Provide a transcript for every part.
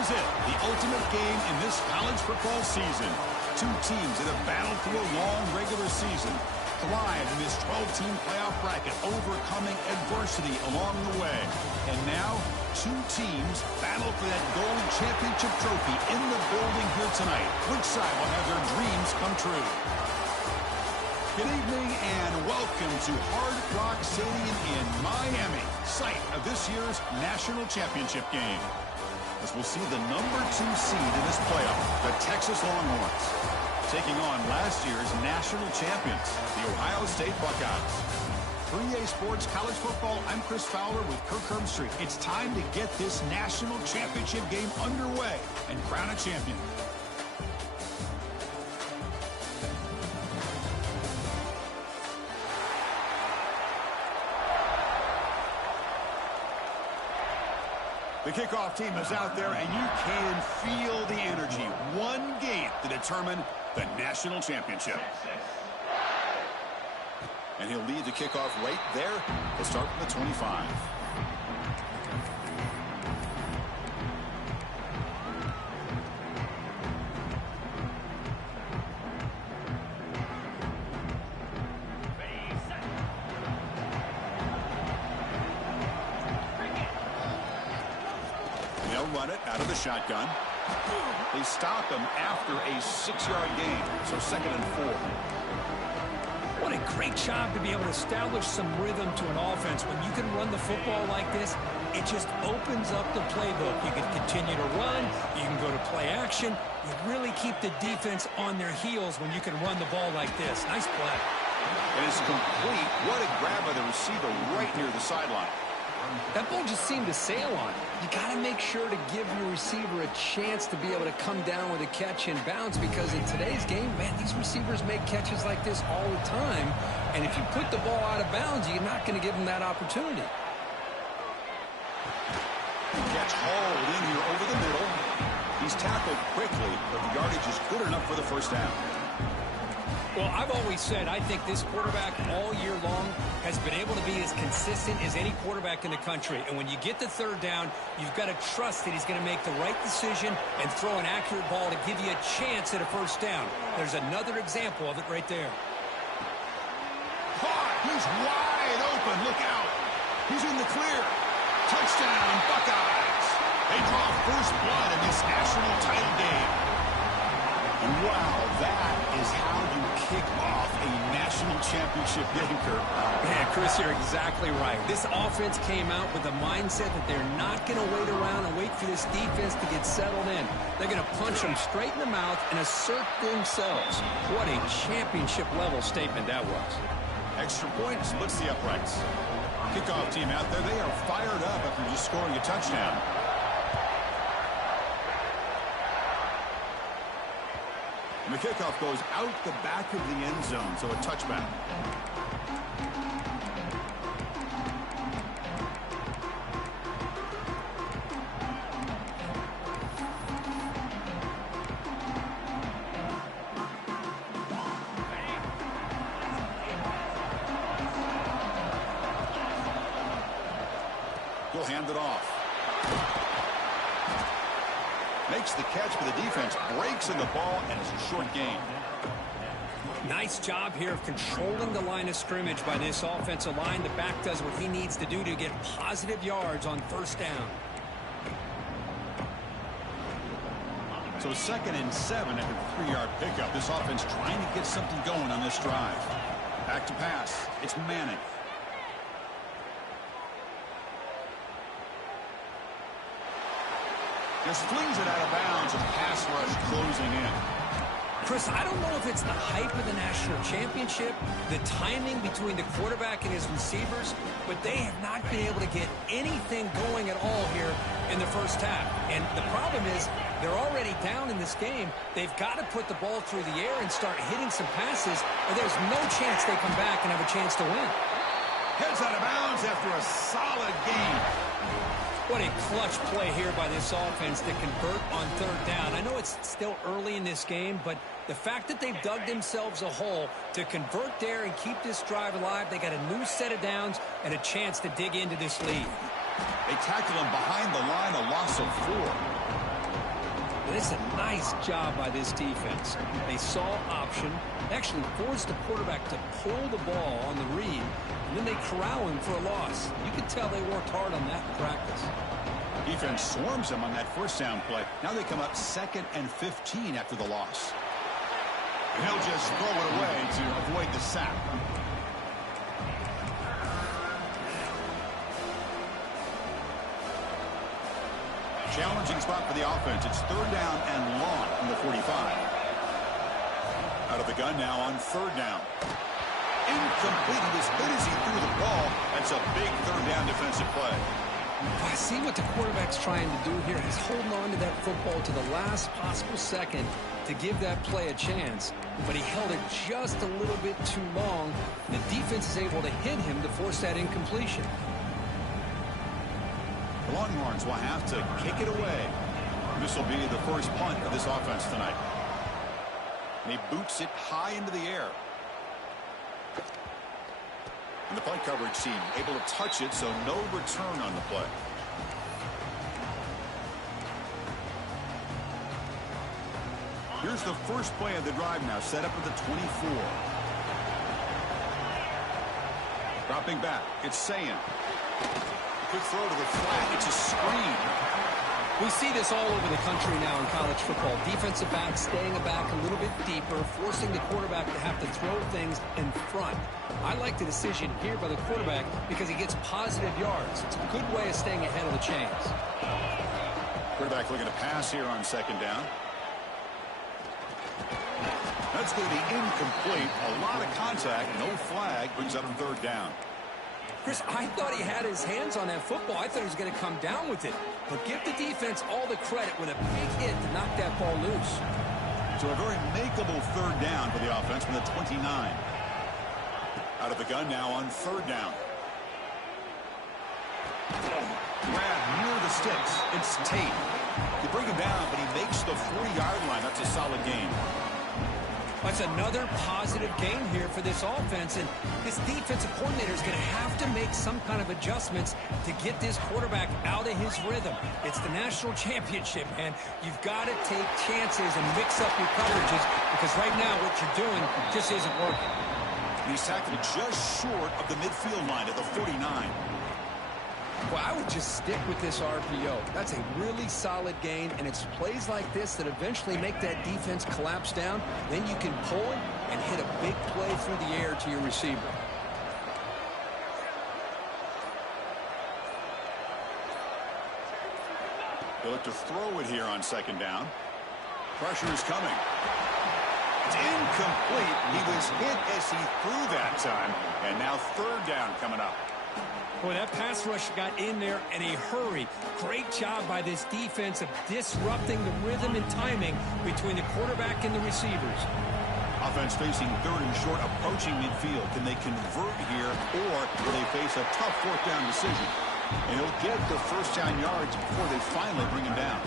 is it, the ultimate game in this college football season. Two teams that have battled through a long regular season, thrived in this 12-team playoff bracket, overcoming adversity along the way. And now, two teams battle for that gold championship trophy in the building here tonight. Which side will have their dreams come true? Good evening and welcome to Hard Rock Stadium in Miami, site of this year's national championship game. As we'll see the #2 seed in this playoff, the Texas Longhorns, taking on last year's national champions, the Ohio State Buckeyes. 3A Sports College Football, I'm Chris Fowler with Kirk Herbstreit. It's time to get this national championship game underway and crown a champion. The kickoff team is out there, and you can feel the energy. One game to determine the national championship. And he'll lead the kickoff right there. He'll start from the 25. Run it out of the shotgun. They stop him after a 6-yard gain, so 2nd and 4. What a great job to be able to establish some rhythm to an offense. When you can run the football like this, it just opens up the playbook. You can continue to run, you can go to play action. You really keep the defense on their heels when you can run the ball like this. Nice play. And it's complete. What a grab by the receiver right near the sideline. That ball just seemed to sail on. You got to make sure to give your receiver a chance to be able to come down with a catch and bounce, because in today's game, man, these receivers make catches like this all the time. And if you put the ball out of bounds, you're not going to give them that opportunity. Catch hauled in here over the middle. He's tackled quickly, but the yardage is good enough for the first down. Well, I've always said I think this quarterback all year long has been able to be as consistent as any quarterback in the country. And when you get the 3rd down, you've got to trust that he's going to make the right decision and throw an accurate ball to give you a chance at a first down. There's another example of it right there. Caught! He's wide open. Look out. He's in the clear. Touchdown, Buckeyes. They draw first blood in this national title game. And wow, that is how you kick off a national championship game, Kirk. Yeah, Chris, you're exactly right. This offense came out with the mindset that they're not going to wait around and wait for this defense to get settled in. They're going to punch them straight in the mouth and assert themselves. What a championship-level statement that was. Extra point splits the uprights. Kickoff team out there, they are fired up after just scoring a touchdown. And the kickoff goes out the back of the end zone, so a touchback. He'll hand it off. Makes the catch, but the defense breaks in the ball, and it's a short gain. Nice job here of controlling the line of scrimmage by this offensive line. The back does what he needs to do to get positive yards on first down. So 2nd and 7 after the 3-yard pickup. This offense trying to get something going on this drive. Back to pass. It's Manning. Just flings it out of bounds, and pass rush closing in. Chris, I don't know if it's the hype of the national championship, the timing between the quarterback and his receivers, but they have not been able to get anything going at all here in the first half. And the problem is they're already down in this game. They've got to put the ball through the air and start hitting some passes, or there's no chance they come back and have a chance to win. Heads out of bounds after a solid game. What a clutch play here by this offense to convert on 3rd down. I know it's still early in this game, but the fact that they've dug themselves a hole to convert there and keep this drive alive, they got a new set of downs and a chance to dig into this lead. They tackle him behind the line, a loss of 4. And it's a nice job by this defense. They saw option, actually forced the quarterback to pull the ball on the read, and then they corral him for a loss. You can tell they worked hard on that in practice. Defense swarms them on that first down play. Now they come up 2nd and 15 after the loss. And he'll just throw it away to avoid the sack. Challenging spot for the offense. It's 3rd down and long from the 45. Out of the gun now on 3rd down. Incomplete. As good as he threw the ball, that's a big 3rd down defensive play. I see what the quarterback's trying to do here. He's holding on to that football to the last possible second to give that play a chance, but he held it just a little bit too long. The defense is able to hit him to force that incompletion. The Longhorns will have to kick it away. This will be the first punt of this offense tonight. And he boots it high into the air. And the punt coverage team able to touch it, so no return on the play. Here's the first play of the drive now, set up at the 24. Dropping back, it's Sayin. Good throw to the flat. It's a screen. We see this all over the country now in college football. Defensive backs staying back a little bit deeper, forcing the quarterback to have to throw things in front. I like the decision here by the quarterback because he gets positive yards. It's a good way of staying ahead of the chains. Quarterback looking to pass here on 2nd down. That's going to be incomplete. A lot of contact. No flag. Brings up 3rd down. Chris, I thought he had his hands on that football. I thought he was going to come down with it. But give the defense all the credit with a big hit to knock that ball loose. So a very makeable 3rd down for the offense from the 29. Out of the gun now on 3rd down. Grab near the sticks. It's Tate. You bring him down, but he makes the 40-yard line. That's a solid gain. That's another positive gain here for this offense, and this defensive coordinator is going to have to make some kind of adjustments to get this quarterback out of his rhythm. It's the national championship, and you've got to take chances and mix up your coverages because right now what you're doing just isn't working. He's tackled just short of the midfield line at the 49. Well, I would just stick with this RPO. That's a really solid gain, and it's plays like this that eventually make that defense collapse down. Then you can pull it and hit a big play through the air to your receiver. They'll look to throw it here on 2nd down. Pressure is coming. It's incomplete. He was hit as he threw that time, and now 3rd down coming up. Boy, that pass rush got in there in a hurry. Great job by this defense of disrupting the rhythm and timing between the quarterback and the receivers. Offense facing 3rd and short, approaching midfield. Can they convert here, or will they face a tough 4th down decision? And he'll get the first down yards before they finally bring him down.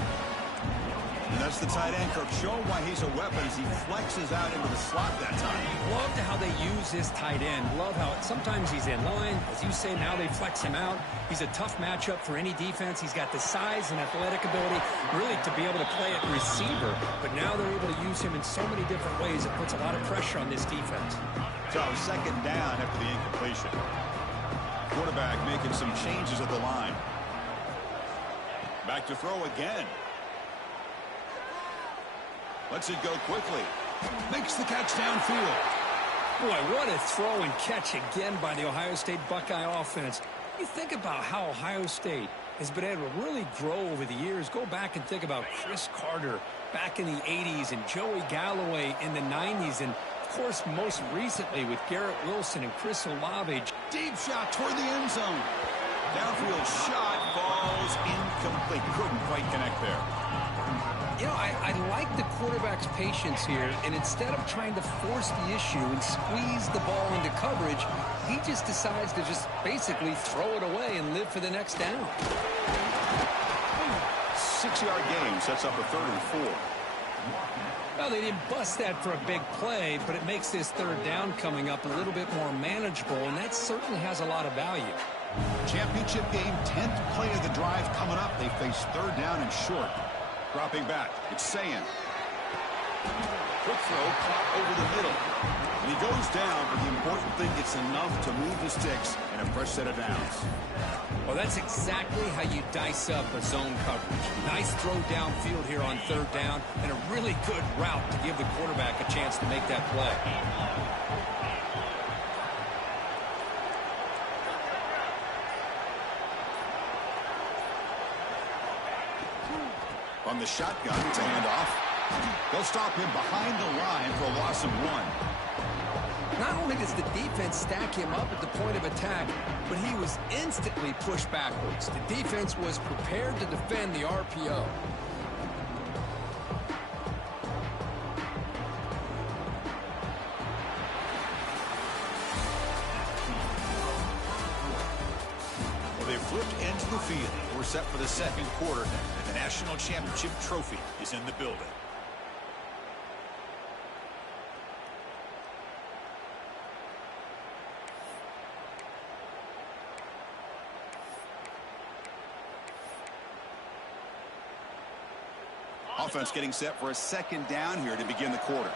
And that's the tight end, Kirk, showing why he's a weapon as he flexes out into the slot that time. Loved how they use this tight end. Love how sometimes he's in line. As you say, now they flex him out. He's a tough matchup for any defense. He's got the size and athletic ability really to be able to play at receiver. But now they're able to use him in so many different ways. It puts a lot of pressure on this defense. So 2nd down after the incompletion. Quarterback making some changes at the line. Back to throw again. Lets it go quickly. Makes the catch downfield. Boy, what a throw and catch again by the Ohio State Buckeye offense. You think about how Ohio State has been able to really grow over the years. Go back and think about Chris Carter back in the 80s and Joey Galloway in the 90s. And, of course, most recently with Garrett Wilson and Chris Olave. Deep shot toward the end zone. Downfield shot falls incomplete. Couldn't quite connect there. You know, I like the quarterback's patience here, and instead of trying to force the issue and squeeze the ball into coverage, he just decides to just basically throw it away and live for the next down. 6-yard gain sets up a 3rd and 4. Well, they didn't bust that for a big play, but it makes this 3rd down coming up a little bit more manageable, and that certainly has a lot of value. Championship game, 10th play of the drive coming up. They face 3rd down and short. Dropping back. It's saying. Quick throw caught over the middle. And he goes down, but the important thing, it's enough to move the sticks and a fresh set of downs. Well, that's exactly how you dice up a zone coverage. Nice throw downfield here on third down, and a really good route to give the quarterback a chance to make that play. On the shotgun to hand off. They'll stop him behind the line for a loss of 1. Not only does the defense stack him up at the point of attack, but he was instantly pushed backwards. The defense was prepared to defend the RPO. Well, they flipped into the field. We're set for the second quarter, and the national championship trophy is in the building. Offense getting set for a second down here to begin the quarter.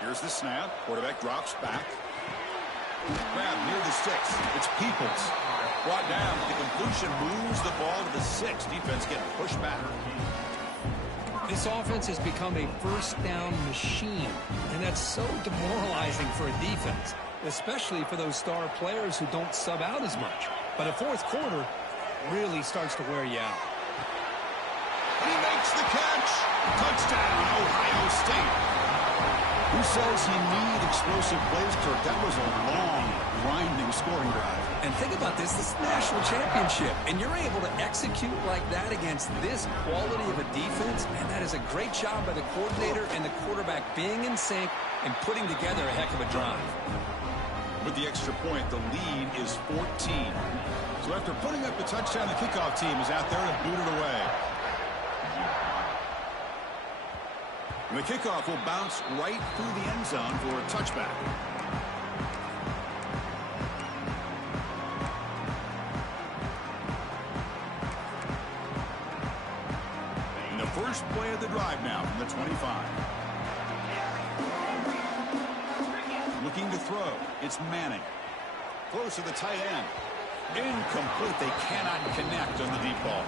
Here's the snap. Quarterback drops back. Grab near the sticks. It's Peoples. Brought down. The completion moves the ball to the 6. Defense getting pushed back. This offense has become a first down machine, and that's so demoralizing for a defense, especially for those star players who don't sub out as much. But a fourth quarter really starts to wear you out. And he makes the catch. Touchdown, Ohio State. Who says he needs explosive plays, Kirk? That was a long, grinding scoring drive. And think about this. This is the national championship, and you're able to execute like that against this quality of a defense, and that is a great job by the coordinator and the quarterback being in sync and putting together a heck of a drive. With the extra point, the lead is 14. So after putting up the touchdown, the kickoff team is out there to boot it away. And the kickoff will bounce right through the end zone for a touchback. And the first play of the drive now from the 25. Looking to throw. It's Manning. Throws to the tight end. Incomplete. They cannot connect on the deep ball.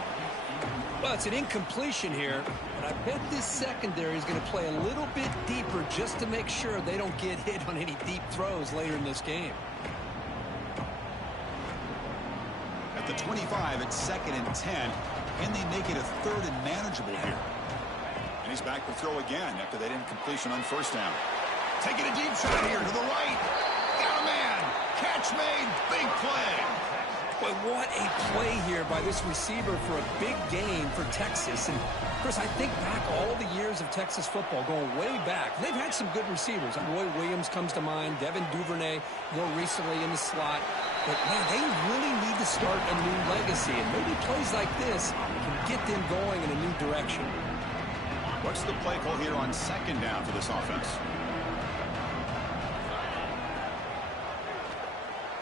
Well, it's an incompletion here, but I bet this secondary is going to play a little bit deeper just to make sure they don't get hit on any deep throws later in this game. At the 25, it's 2nd and 10. Can they make it a 3rd and manageable here? And he's back to throw again after that incompletion on first down. Taking a deep shot here to the right. Got a man. Catch made. Big play. Boy, what a play here by this receiver for a big game for Texas. And, Chris, I think back all the years of Texas football, going way back. They've had some good receivers. Roy Williams comes to mind, Devin Duvernay more recently in the slot. But, man, they really need to start a new legacy. And maybe plays like this can get them going in a new direction. What's the play call here on 2nd down for this offense?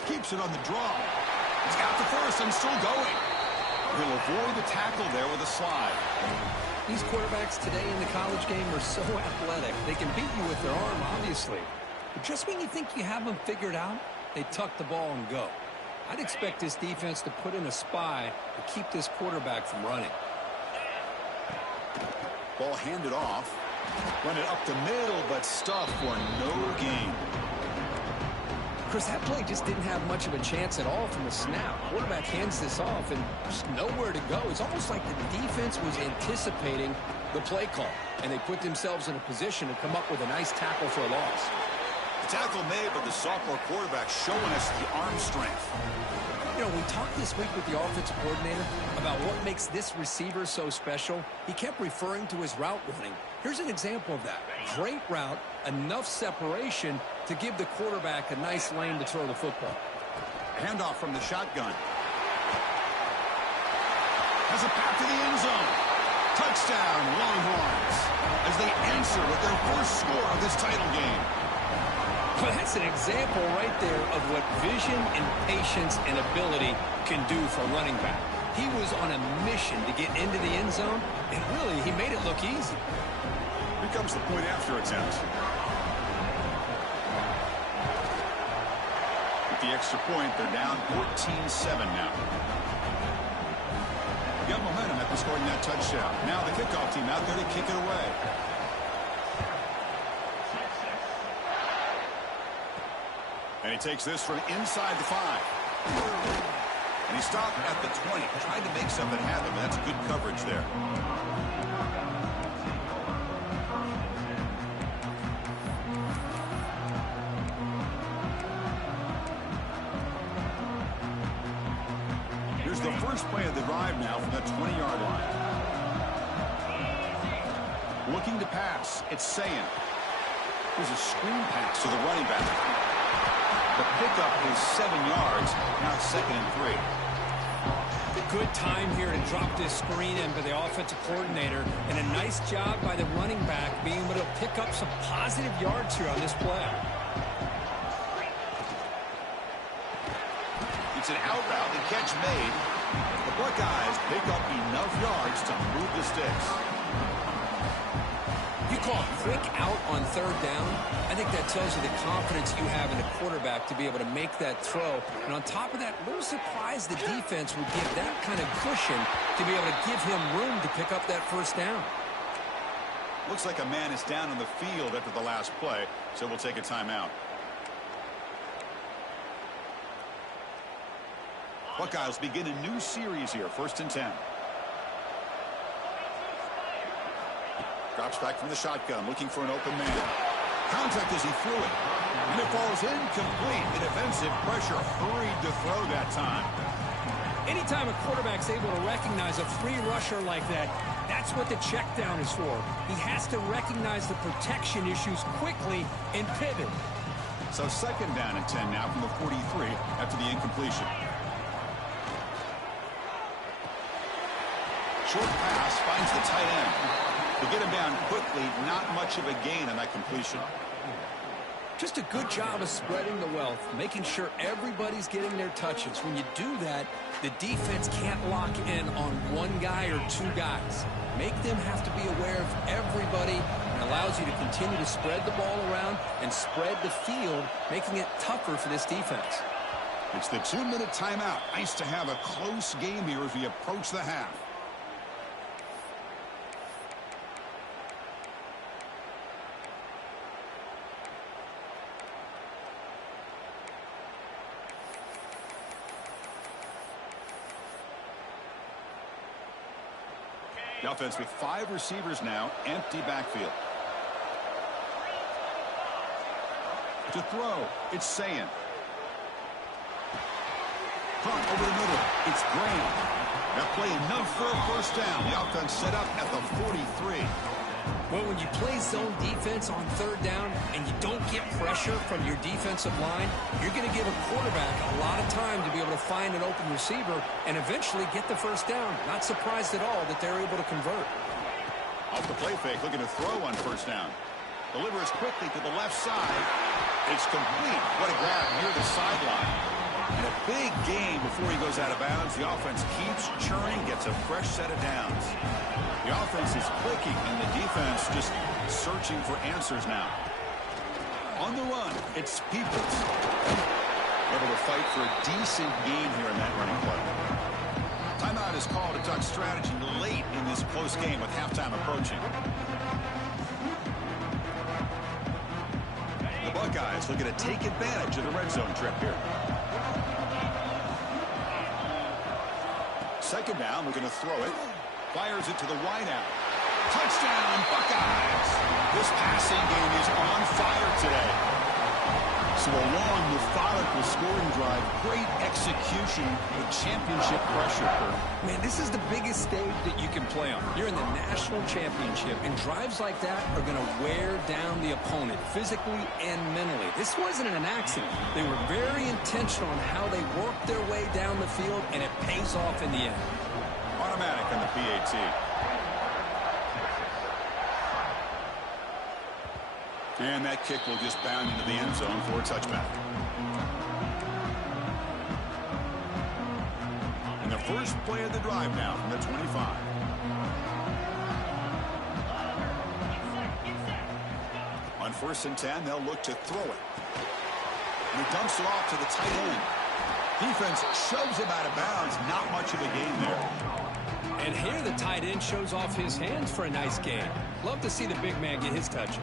Keeps it on the draw. He's got the first and still going. He'll avoid the tackle there with a slide. These quarterbacks today in the college game are so athletic. They can beat you with their arm, obviously. But just when you think you have them figured out, they tuck the ball and go. I'd expect this defense to put in a spy to keep this quarterback from running. Ball handed off. Run it up the middle, but stuffed for no gain. Chris, that play just didn't have much of a chance at all from the snap. Quarterback hands this off and just nowhere to go. It's almost like the defense was anticipating the play call, and they put themselves in a position to come up with a nice tackle for a loss. The tackle made, but the sophomore quarterback showing us the arm strength. You know, we talked this week with the offensive coordinator about what makes this receiver so special. He kept referring to his route running. Here's an example of that. Great route, enough separation to give the quarterback a nice lane to throw the football. Handoff from the shotgun. Has a path to the end zone. Touchdown, Longhorns, as they answer with their first score of this title game. Well, that's an example right there of what vision and patience and ability can do for a running back. He was on a mission to get into the end zone, and really, he made it look easy. Here comes the point after attempt. With the extra point, they're down 14-7 now. Got momentum after scoring that touchdown. Now the kickoff team out there to kick it away. And he takes this from inside the 5. And he stopped at the 20. Tried to make something happen, but that's good coverage there. Here's the first play of the drive now from that 20-yard line. Looking to pass. It's Sayin. Here's a screen pass to the running back. The pickup is 7 yards. Now 2nd and 3. Good time here to drop this screen in by the offensive coordinator, and a nice job by the running back being able to pick up some positive yards here on this play. It's an out route. The catch made. The Buckeyes pick up enough yards to move the sticks. You call a quick out on 3rd down. I think that tells you the confidence you have in a quarterback to be able to make that throw. And on top of that, a little surprised the defense would give that kind of cushion to be able to give him room to pick up that 1st down. Looks like a man is down on the field after the last play, so we'll take a timeout. Buckeyes begin a new series here, 1st and 10. Drops back from the shotgun, looking for an open man. Contact as he threw it. And it falls incomplete. The defensive pressure hurried to throw that time. Anytime a quarterback's able to recognize a free rusher like that, that's what the check down is for. He has to recognize the protection issues quickly and pivot. So 2nd down and 10 now from the 43 after the incompletion. Short pass finds the tight end. To get him down quickly, not much of a gain on that completion. Just a good job of spreading the wealth, making sure everybody's getting their touches. When you do that, the defense can't lock in on one guy or 2 guys. Make them have to be aware of everybody, and allows you to continue to spread the ball around and spread the field, making it tougher for this defense. It's the 2-minute timeout. Nice to have a close game here as we approach the half. The offense with 5 receivers now, empty backfield. To throw, it's Sayin. Front over the middle, it's Graham. That play enough for a 1st down. The offense set up at the 43. Well, when you play zone defense on 3rd down and you don't get pressure from your defensive line, you're going to give a quarterback a lot of time to be able to find an open receiver and eventually get the 1st down. Not surprised at all that they're able to convert. Off the play fake, looking to throw on 1st down. Delivers quickly to the left side. It's complete. What a grab near the sideline. And a big gain before he goes out of bounds. The offense keeps churning, gets a fresh set of downs. The offense is clicking, and the defense just searching for answers now. On the run, it's Peoples. Able to fight for a decent gain here in that running play. Timeout is called to talk strategy late in this close game with halftime approaching. The Buckeyes looking to take advantage of the red zone trip here. 2nd down, looking to throw it. Fires it to the wide out. Touchdown, Buckeyes! This passing game is on fire today. So a long, methodical scoring drive. Great execution with championship pressure. Man, this is the biggest stage that you can play on. You're in the national championship, and drives like that are going to wear down the opponent physically and mentally. This wasn't an accident. They were very intentional on how they worked their way down the field, and it pays off in the end. Automatic on the PAT. And that kick will just bound into the end zone for a touchback. And the first play of the drive now from the 25. On 1st and 10, they'll look to throw it. And he dumps it off to the tight end. Defense shoves him out of bounds. Not much of a gain there. And here the tight end shows off his hands for a nice gain. Love to see the big man get his touches.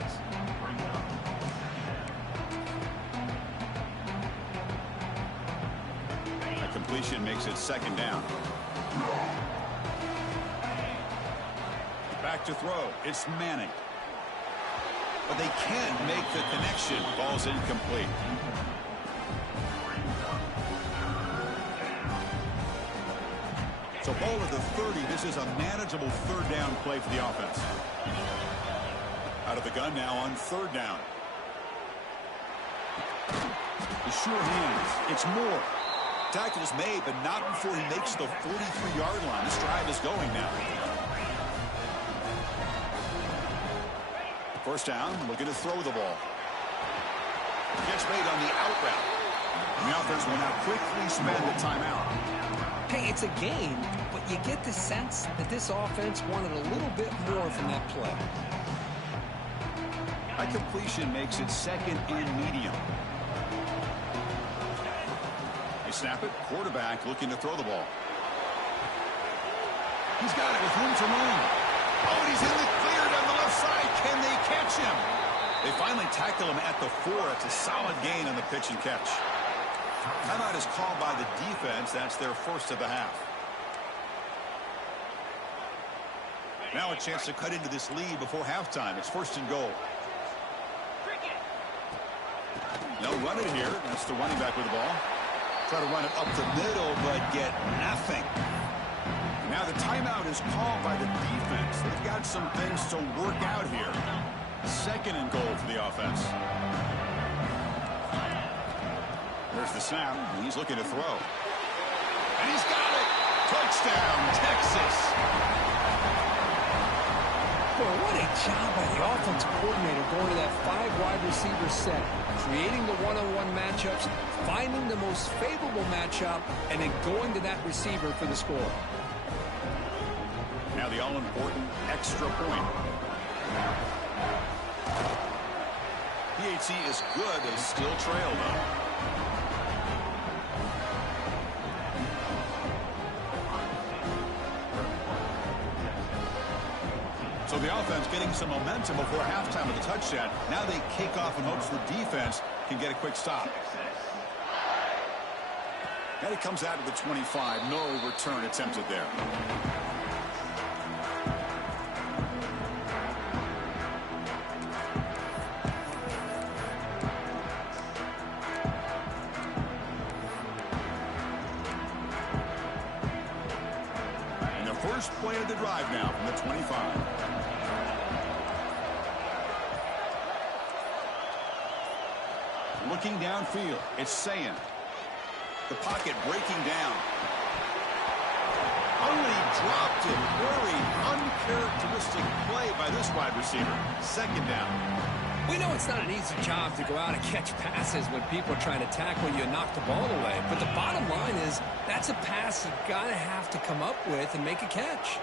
A completion makes it 2nd down. Back to throw. It's Manning. But they can't make the connection. Ball's incomplete. So ball at the 30. This is a manageable 3rd down play for the offense. Out of the gun now on 3rd down. The sure hands. It's Moore. Tackle's made, but not before he makes the 43-yard line. This drive is going now. 1st down, looking to throw the ball. Gets made on the out route. And the offense will now quickly spend the timeout. Hey, it's a game, but you get the sense that this offense wanted a little bit more from that play. A completion makes it 2nd and medium. They snap it. Quarterback looking to throw the ball. He's got it with room to room. Oh, and he's in the clear down the left side. Can they catch him? They finally tackle him at the 4. It's a solid gain on the pitch and catch. Timeout is called by the defense. That's their 1st of the half. Now a chance to cut into this lead before halftime. It's 1st and goal. They'll run it here. That's the running back with the ball. Try to run it up the middle, but get nothing. Now the timeout is called by the defense. They've got some things to work out here. 2nd and goal for the offense. There's the snap. He's looking to throw. And he's got it. Touchdown, Texas. Boy, what a job by the offensive coordinator going to that 5-wide receiver set, creating the one-on-one matchups, finding the most favorable matchup, and then going to that receiver for the score. Now the all-important extra point. PHC is good. They still trail, though. So the offense getting some momentum before halftime with the touchdown. Now they kick off in hopes the defense can get a quick stop. And it comes out to the 25. No return attempted there. And the first play of the drive now from the 25. Looking downfield, it's Sayan. The pocket breaking down. Oh, and he dropped it. Very uncharacteristic play by this wide receiver. 2nd down. We know it's not an easy job to go out and catch passes when people are trying to tackle you and knock the ball away. But the bottom line is that's a pass you've got to have to come up with and make a catch.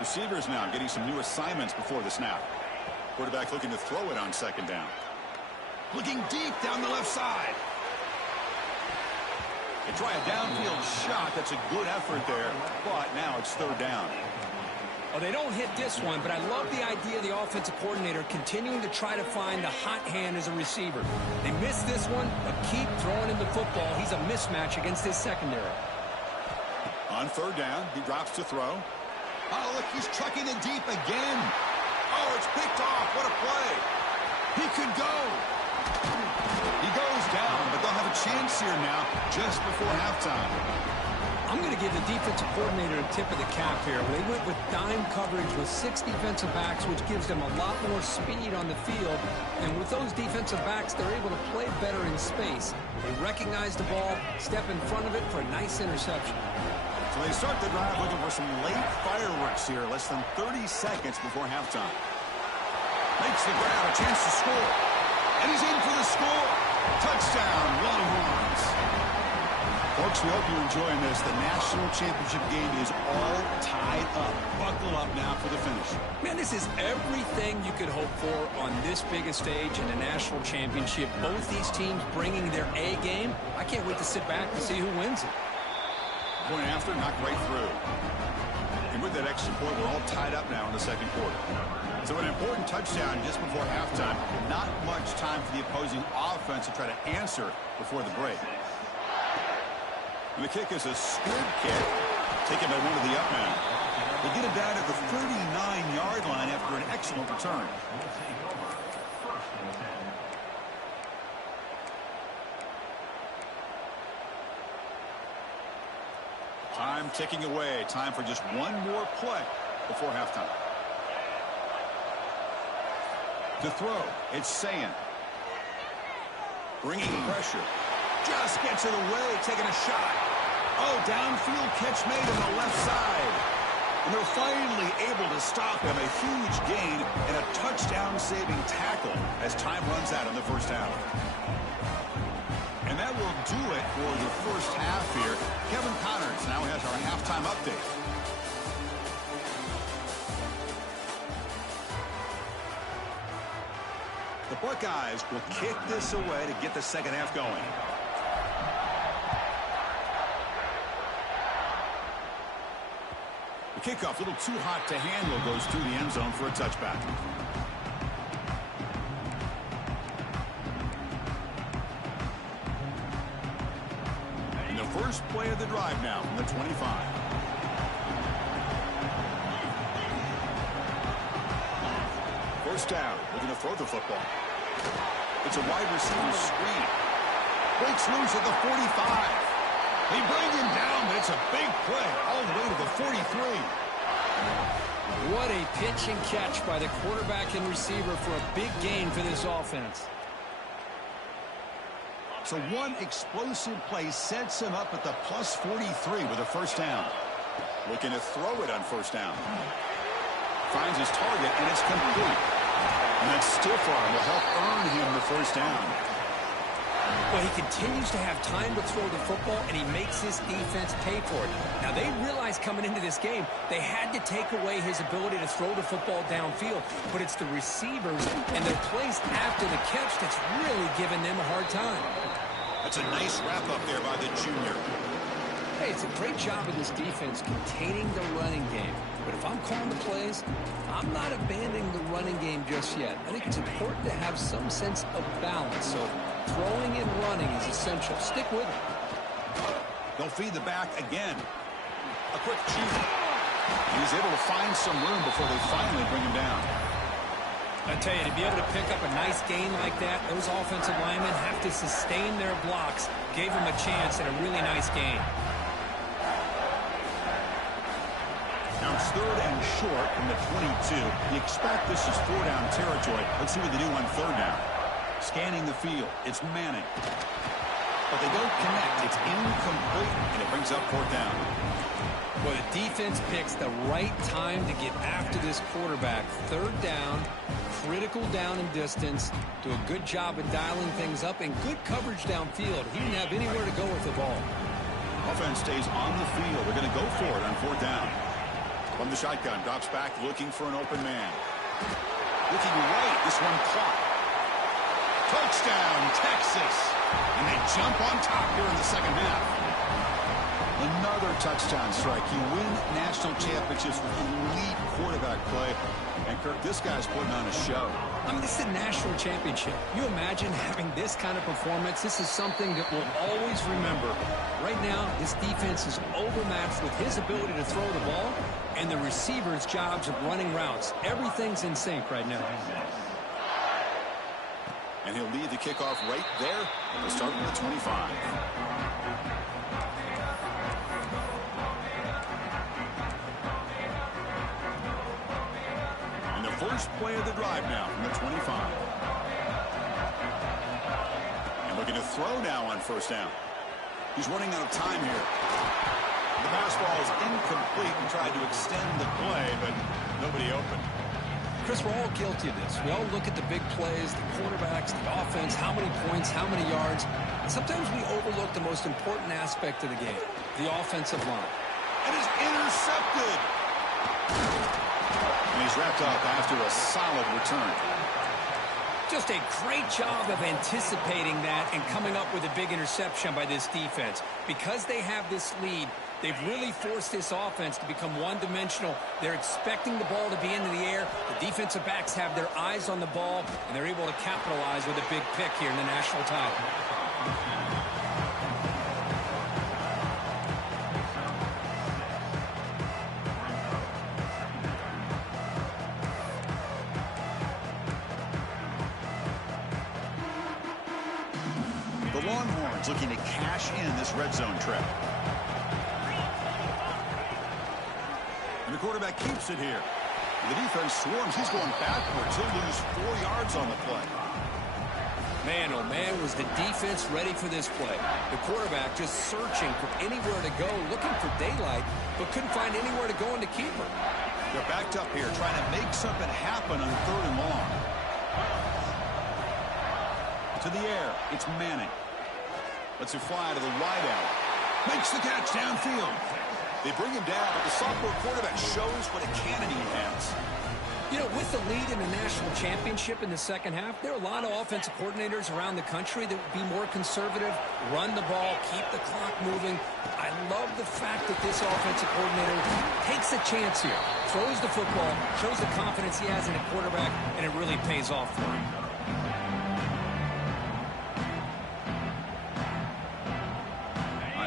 Receivers now getting some new assignments before the snap. Quarterback looking to throw it on 2nd down. Looking deep down the left side. They try a downfield shot. That's a good effort there. But now it's 3rd down. Well, they don't hit this one, but I love the idea of the offensive coordinator continuing to try to find the hot hand as a receiver. They missed this one, but keep throwing him the football. He's a mismatch against his secondary. On 3rd down, he drops to throw. Oh, look, he's trucking it deep again. Oh, it's picked off. What a play. He could go. He goes down, but they'll have a chance here now just before halftime. I'm going to give the defensive coordinator a tip of the cap here. They went with dime coverage with 6 defensive backs, which gives them a lot more speed on the field. And with those defensive backs, they're able to play better in space. They recognize the ball, step in front of it for a nice interception. So they start the drive looking for some late fireworks here, less than 30 seconds before halftime. Makes the grab, a chance to score. And he's in for the score. Touchdown, Longhorns. Folks, we hope you're enjoying this. The national championship game is all tied up. Buckle up now for the finish. Man, this is everything you could hope for on this biggest stage in the national championship. Both these teams bringing their A game. I can't wait to sit back and see who wins it. Point after, knocked right through. And with that extra point, we're all tied up now in the second quarter. So an important touchdown just before halftime. Not much time for the opposing offense to try to answer before the break. And the kick is a squib kick, taken by one of the up men. They get it down at the 39-yard line after an excellent return. Time ticking away. Time for just one more play before halftime. To throw, it's Sayan. Bringing pressure. Just gets it away, taking a shot. Oh, downfield catch made on the left side. And they're finally able to stop him. A huge gain and a touchdown-saving tackle as time runs out in the first half. And that will do it for the first half here. Kevin Connors now has our halftime update. The Buckeyes will kick this away to get the second half going. The kickoff, a little too hot to handle, goes through the end zone for a touchback. And the first play of the drive now from the 25. First down, looking to throw the football. It's a wide receiver screen. Breaks loose at the 45. They bring him down, but it's a big play all the way to the 43. What a pitch and catch by the quarterback and receiver for a big gain for this offense. So one explosive play sets him up at the plus 43 with a first down. Looking to throw it on first down. Finds his target, and it's complete. And that stiff arm will help earn him the first down. Well, he continues to have time to throw the football, and he makes his defense pay for it. Now, they realized coming into this game, they had to take away his ability to throw the football downfield. But it's the receivers and their plays after the catch that's really giving them a hard time. That's a nice wrap-up there by the junior. Hey, it's a great job of this defense containing the running game. But if I'm calling the plays, I'm not abandoning the running game just yet. I think it's important to have some sense of balance. So throwing and running is essential. Stick with it. They'll feed the back again. A quick cheat. He's able to find some room before they finally bring him down. I tell you, to be able to pick up a nice gain like that, those offensive linemen have to sustain their blocks. Gave him a chance at a really nice gain. Now it's third and short from the 22. You expect this is four-down territory. Let's see what they do on third down. Scanning the field. It's Manning. But they don't connect. It's incomplete, and it brings up fourth down. Well, the defense picks the right time to get after this quarterback. Third down, critical down and distance. Do a good job of dialing things up, and good coverage downfield. He didn't have anywhere to go with the ball. Offense stays on the field. They're going to go for it on fourth down. From the shotgun, drops back, looking for an open man. Looking right, this one caught. Touchdown, Texas. And they jump on top here in the second half. Another touchdown strike. You win national championships with elite quarterback play. And, Kirk, this guy's putting on a show. I mean, this is a national championship. You imagine having this kind of performance? This is something that we'll always remember. Right now, this defense is overmatched with his ability to throw the ball and the receivers' jobs of running routes. Everything's in sync right now. And he'll lead the kickoff right there. We'll start with the 25. And the first play of the drive now from the 25. And looking to throw now on first down. He's running out of time here. The pass ball is incomplete and tried to extend the play, but nobody open. Chris, we're all guilty of this. We all look at the big plays, the quarterbacks, the offense, how many points, how many yards. And sometimes we overlook the most important aspect of the game, the offensive line. And is intercepted. And he's wrapped up after a solid return. Just a great job of anticipating that and coming up with a big interception by this defense. Because they have this lead, they've really forced this offense to become one-dimensional. They're expecting the ball to be into the air. The defensive backs have their eyes on the ball, and they're able to capitalize with a big pick here in the national title. The Longhorns looking to cash in this red zone trip. And the quarterback keeps it here. The defense swarms. He's going backwards. He'll lose 4 yards on the play. Man, oh man, was the defense ready for this play. The quarterback just searching for anywhere to go, looking for daylight, but couldn't find anywhere to go in the keeper. They're backed up here, trying to make something happen on 3rd and long. To the air, it's Manning. Lets it fly to the wideout. Makes the catch downfield. They bring him down, but the sophomore quarterback shows what a cannon he has. You know, with the lead in the national championship in the second half, there are a lot of offensive coordinators around the country that would be more conservative, run the ball, keep the clock moving. I love the fact that this offensive coordinator takes a chance here, throws the football, shows the confidence he has in a quarterback, and it really pays off for him.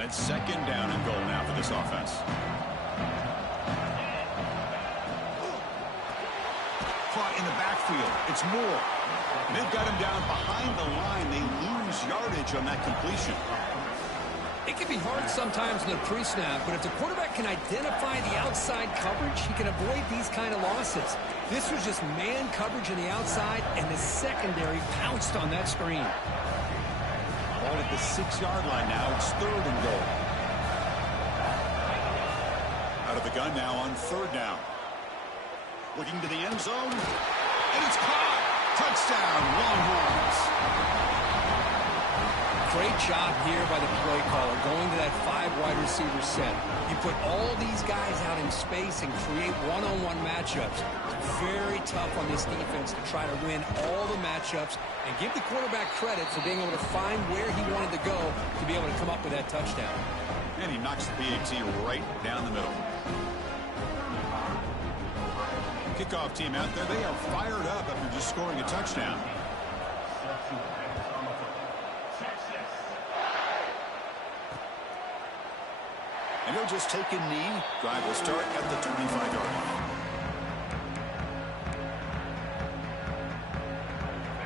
It's 2nd down and goal now for this offense. Caught in the backfield. It's Moore. They've got him down behind the line. They lose yardage on that completion. It can be hard sometimes in the pre-snap, but if the quarterback can identify the outside coverage, he can avoid these kind of losses. This was just man coverage on the outside, and the secondary pounced on that screen. Ball at the 6-yard line now. It's 3rd and goal. Out of the gun now on 3rd down. Looking to the end zone. And it's caught. Touchdown, Longhorns. Great job here by the play caller, going to that 5 wide receiver set. You put all these guys out in space and create one-on-one matchups. It's very tough on this defense to try to win all the matchups and give the quarterback credit for being able to find where he wanted to go to be able to come up with that touchdown. And he knocks the PAT right down the middle. Kickoff team out there, they are fired up after just scoring a touchdown. And he'll just take a knee. Drive will start at the 25-yard line.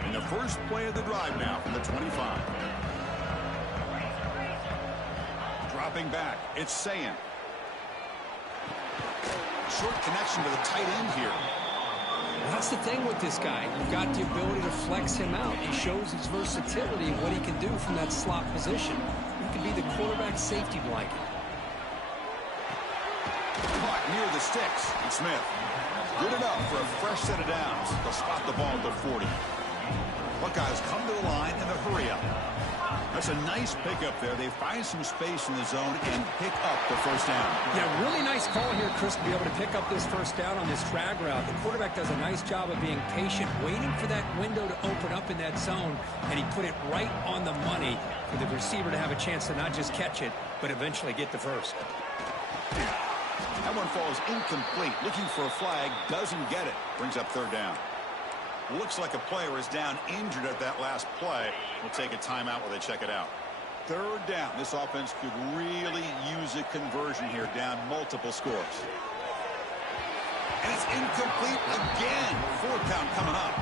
And the first play of the drive now from the 25. Dropping back, it's Sayan. Short connection to the tight end here. Well, that's the thing with this guy. You've got the ability to flex him out. He shows his versatility of what he can do from that slot position. He could be the quarterback safety blanket. Caught near the sticks. And Smith. Good enough for a fresh set of downs. They'll spot the ball at the 40. Buckeyes come to the line in the hurry up. That's a nice pickup there. They find some space in the zone and pick up the first down. Yeah, really nice call here, Chris, to be able to pick up this first down on this drag route. The quarterback does a nice job of being patient, waiting for that window to open up in that zone, and he put it right on the money for the receiver to have a chance to not just catch it, but eventually get the first. That one falls incomplete. Looking for a flag, doesn't get it. Brings up 3rd down. Looks like a player is down injured at that last play. We'll take a timeout while they check it out. 3rd down. This offense could really use a conversion here, down multiple scores. And it's incomplete again. 4th down coming up.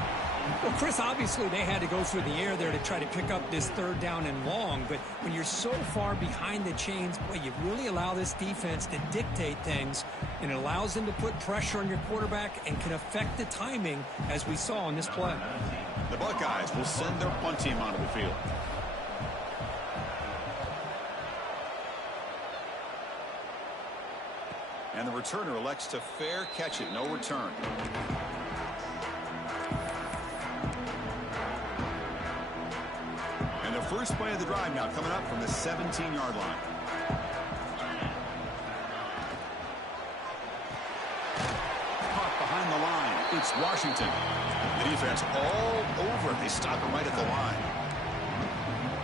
Well, Chris, obviously they had to go through the air there to try to pick up this 3rd down and long, but when you're so far behind the chains, boy, you really allow this defense to dictate things, and it allows them to put pressure on your quarterback and can affect the timing, as we saw on this play. The Buckeyes will send their punt team onto the field. And the returner elects to fair catch it. No return. And the first play of the drive now coming up from the 17-yard line. Caught behind the line. It's Washington. The defense all over. They stop him right at the line.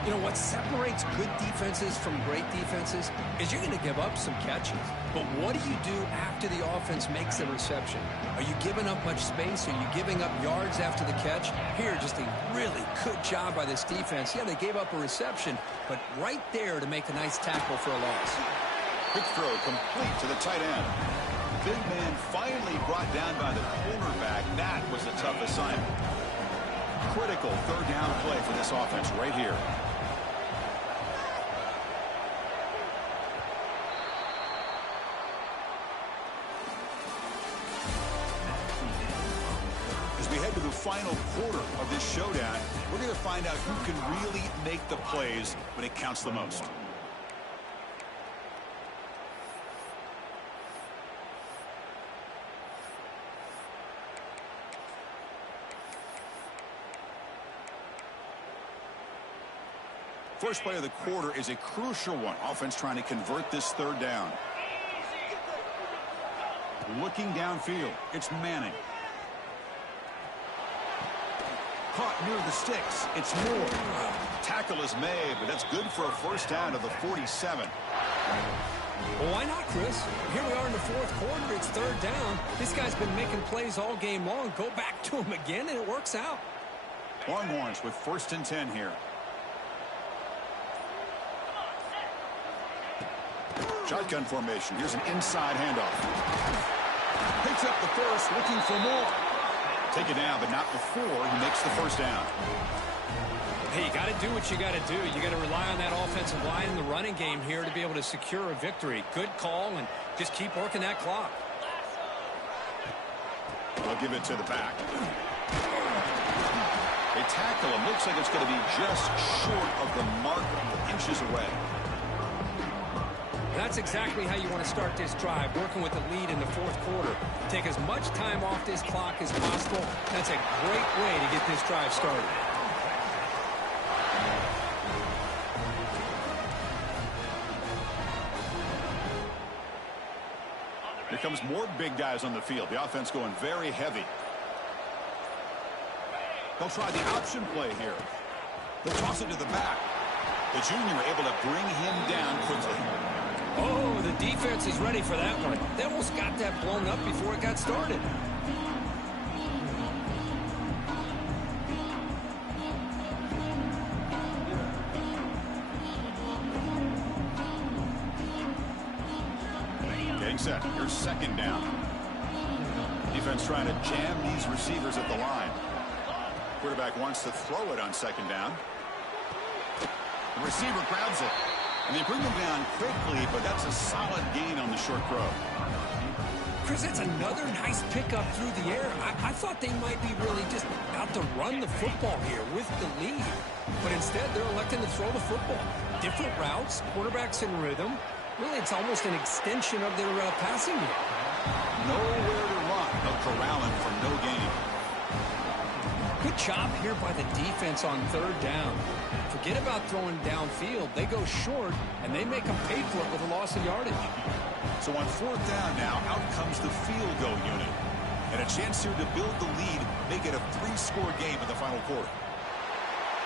You know, what separates good defenses from great defenses is you're going to give up some catches. But what do you do after the offense makes the reception? Are you giving up much space? Are you giving up yards after the catch? Here, just a really good job by this defense. Yeah, they gave up a reception, but right there to make a nice tackle for a loss. Quick throw complete to the tight end. Big man finally brought down by the cornerback. That was a tough assignment. Critical third down play for this offense right here. As we head to the final quarter of this showdown, we're going to find out who can really make the plays when it counts the most. First play of the quarter is a crucial one. Offense trying to convert this third down. Looking downfield, it's Manning. Caught near the sticks. It's Moore. Tackle is made, but that's good for a first down to the 47. Well, why not, Chris? Here we are in the fourth quarter. It's third down. This guy's been making plays all game long. Go back to him again, and it works out. Longhorns with 1st and 10 here. Shotgun formation. Here's an inside handoff. Picks up the first, looking for more. Take it down, but not before he makes the first down. Hey, you got to do what you got to do. You got to rely on that offensive line in the running game here to be able to secure a victory. Good call, and just keep working that clock. They'll give it to the back. They tackle him. Looks like it's going to be just short of the marker, inches away. That's exactly how you want to start this drive, working with the lead in the fourth quarter. Take as much time off this clock as possible. That's a great way to get this drive started. Here comes more big guys on the field. The offense going very heavy. They'll try the option play here. They'll toss it to the back. The junior able to bring him down quickly. Oh, the defense is ready for that one. They almost got that blown up before it got started. Getting set. Here's second down. Defense trying to jam these receivers at the line. Quarterback wants to throw it on second down. The receiver grabs it. And they bring him down quickly, but that's a solid gain on the short throw. Chris, that's another nice pickup through the air. I thought they might be really just out to run the football here with the lead. But instead, they're electing to throw the football. Different routes, quarterbacks in rhythm. Really, it's almost an extension of their passing game. Nowhere to run. They'll corral him for no gain. Good job here by the defense on third down. Forget about throwing downfield. They go short, and they make them pay for it with a loss of yardage. So on fourth down now, out comes the field goal unit. And a chance here to build the lead, make it a 3-score game in the final quarter.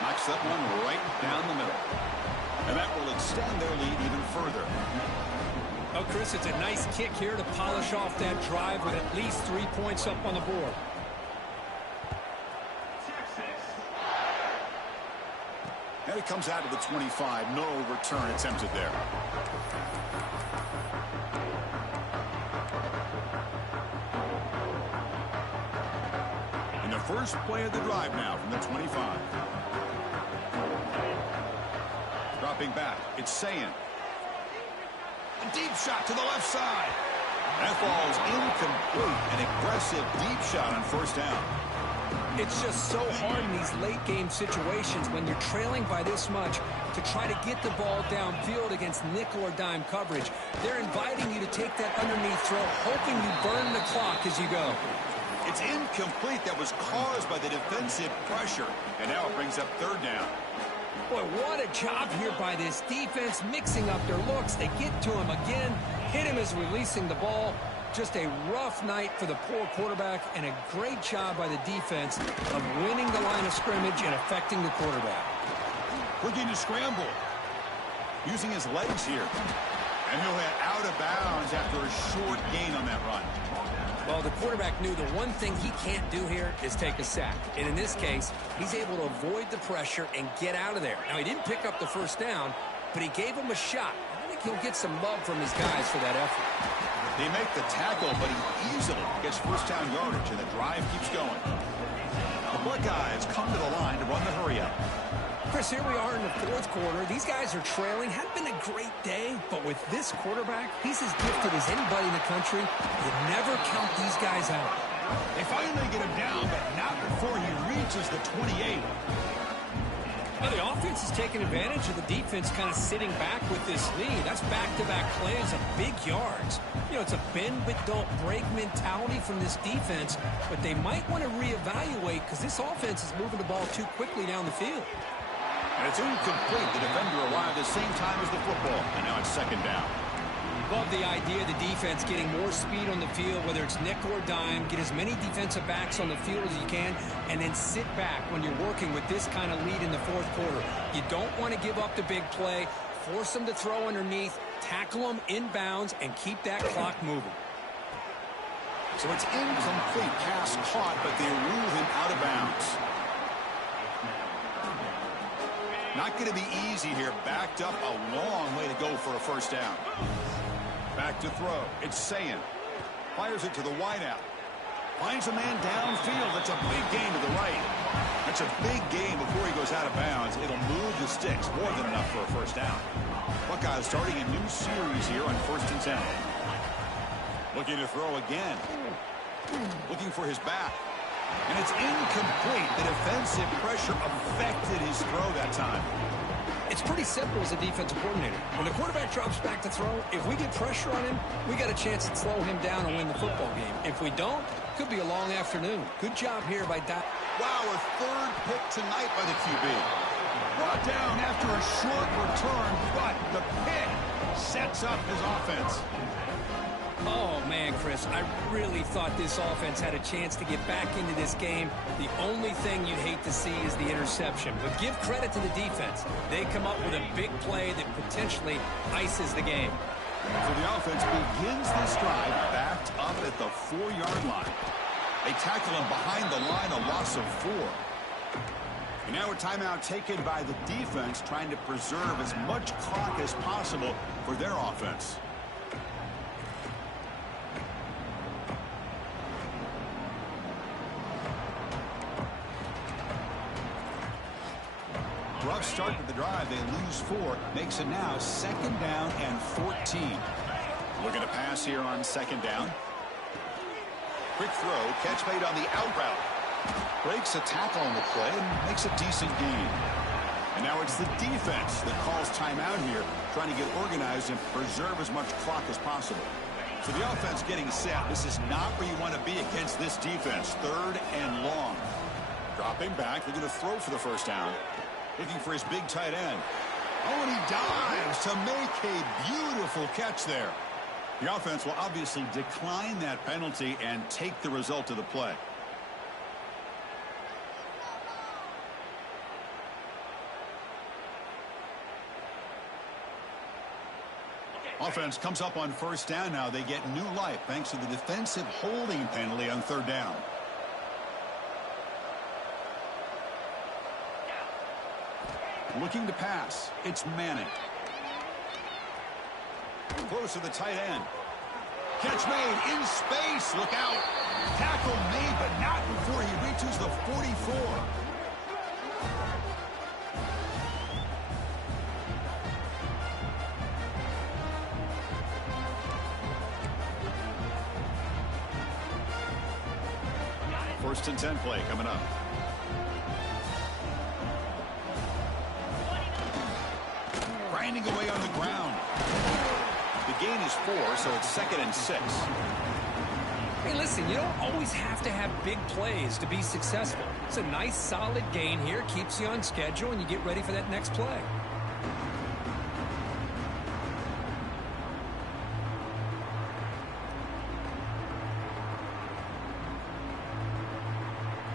Knocks that one right down the middle. And that will extend their lead even further. Oh, Chris, it's a nice kick here to polish off that drive with at least 3 points up on the board. And it comes out to the 25. No return attempted there. And the first play of the drive now from the 25. Dropping back, it's Sayin. A deep shot to the left side. That falls incomplete. An aggressive deep shot on first down. It's just so hard in these late-game situations when you're trailing by this much to try to get the ball downfield against nickel or dime coverage. They're inviting you to take that underneath throw, hoping you burn the clock as you go. It's incomplete. That was caused by the defensive pressure. And now it brings up third down. Boy, what a job here by this defense, mixing up their looks. They get to him again, hit him as releasing the ball. Just a rough night for the poor quarterback, and a great job by the defense of winning the line of scrimmage and affecting the quarterback. Looking to scramble. Using his legs here. And he'll head out of bounds after a short gain on that run. Well, the quarterback knew the one thing he can't do here is take a sack. And in this case, he's able to avoid the pressure and get out of there. Now, he didn't pick up the first down, but he gave him a shot. I think he'll get some love from his guys for that effort. They make the tackle, but he easily gets first down yardage, and the drive keeps going. The Buckeyes come to the line to run the hurry-up. Chris, here we are in the fourth quarter. These guys are trailing. Hadn't been a great day, but with this quarterback, he's as gifted as anybody in the country. You never count these guys out. They finally get him down, but not before he reaches the 28. Well, the offense is taking advantage of the defense kind of sitting back with this lead. That's back-to-back plays of big yards. You know, it's a bend but don't break mentality from this defense, but they might want to reevaluate because this offense is moving the ball too quickly down the field. And it's incomplete. The defender arrived at the same time as the football, and now it's second down. Love the idea of the defense getting more speed on the field, whether it's nickel or dime, get as many defensive backs on the field as you can, and then sit back when you're working with this kind of lead in the fourth quarter. You don't want to give up the big play, force them to throw underneath, tackle them inbounds, and keep that clock moving. So it's incomplete, pass caught, but they rule him out of bounds. Not going to be easy here. Backed up a long way to go for a first down. Back to throw. It's Sayan. Fires it to the wideout. Finds a man downfield. That's a big gain to the right. That's a big gain before he goes out of bounds. It'll move the sticks. More than enough for a first down. Buckeyes starting a new series here on 1st and 10. Looking to throw again. Looking for his back. And it's incomplete. The defensive pressure affected his throw that time. It's pretty simple as a defensive coordinator. When the quarterback drops back to throw, if we get pressure on him, we got a chance to slow him down and win the football game. If we don't, could be a long afternoon. Good job here by Dot. Wow, a third pick tonight by the QB. Brought down after a short return, but the pick sets up his offense. Oh, man, Chris, I really thought this offense had a chance to get back into this game. The only thing you'd hate to see is the interception. But give credit to the defense. They come up with a big play that potentially ices the game. So the offense begins this drive backed up at the 4-yard line. They tackle him behind the line, a loss of 4. And now a timeout taken by the defense, trying to preserve as much clock as possible for their offense. Rough start to the drive. They lose 4. Makes it now 2nd down and 14. Looking to pass here on 2nd down. Quick throw. Catch made on the out route. Breaks a tackle on the play and makes a decent gain. And now it's the defense that calls timeout here, trying to get organized and preserve as much clock as possible. So the offense getting set. This is not where you want to be against this defense. 3rd and long. Dropping back. Looking to throw for the first down. Looking for his big tight end. Oh, and he dives to make a beautiful catch there. The offense will obviously decline that penalty and take the result of the play. Offense comes up on first down now. They get new life thanks to the defensive holding penalty on 3rd down. Looking to pass. It's Manning. Close to the tight end. Catch made in space. Look out. Tackle made, but not before he reaches the 44. First and 10 play coming up. Grinding away on the ground. The gain is 4, so it's 2nd and 6. Hey, listen, you don't always have to have big plays to be successful. It's a nice, solid gain here. Keeps you on schedule, and you get ready for that next play.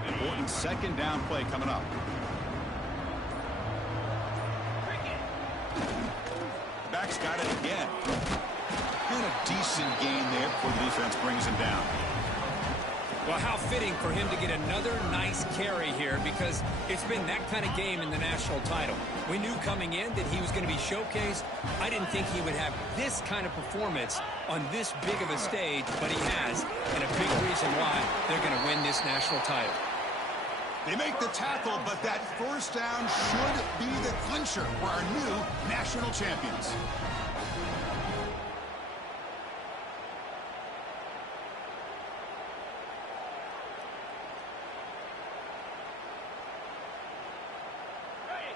Important second down play coming up. Back's got it again. And a decent gain there before the defense brings him down. Well, how fitting for him to get another nice carry here, because it's been that kind of game in the national title. We knew coming in that he was going to be showcased. I didn't think he would have this kind of performance on this big of a stage, but he has, and a big reason why they're going to win this national title. They make the tackle, but that first down should be the clincher for our new national champions.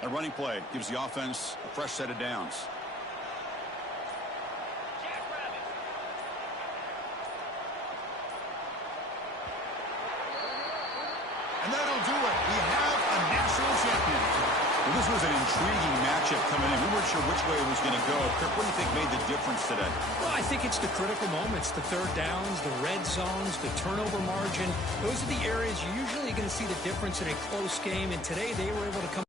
A running play gives the offense a fresh set of downs. And that'll do it. We have a national champion. Well, this was an intriguing matchup coming in. We weren't sure which way it was going to go. Kirk, what do you think made the difference today? Well, I think it's the critical moments, the third downs, the red zones, the turnover margin. Those are the areas you're usually going to see the difference in a close game, and today they were able to come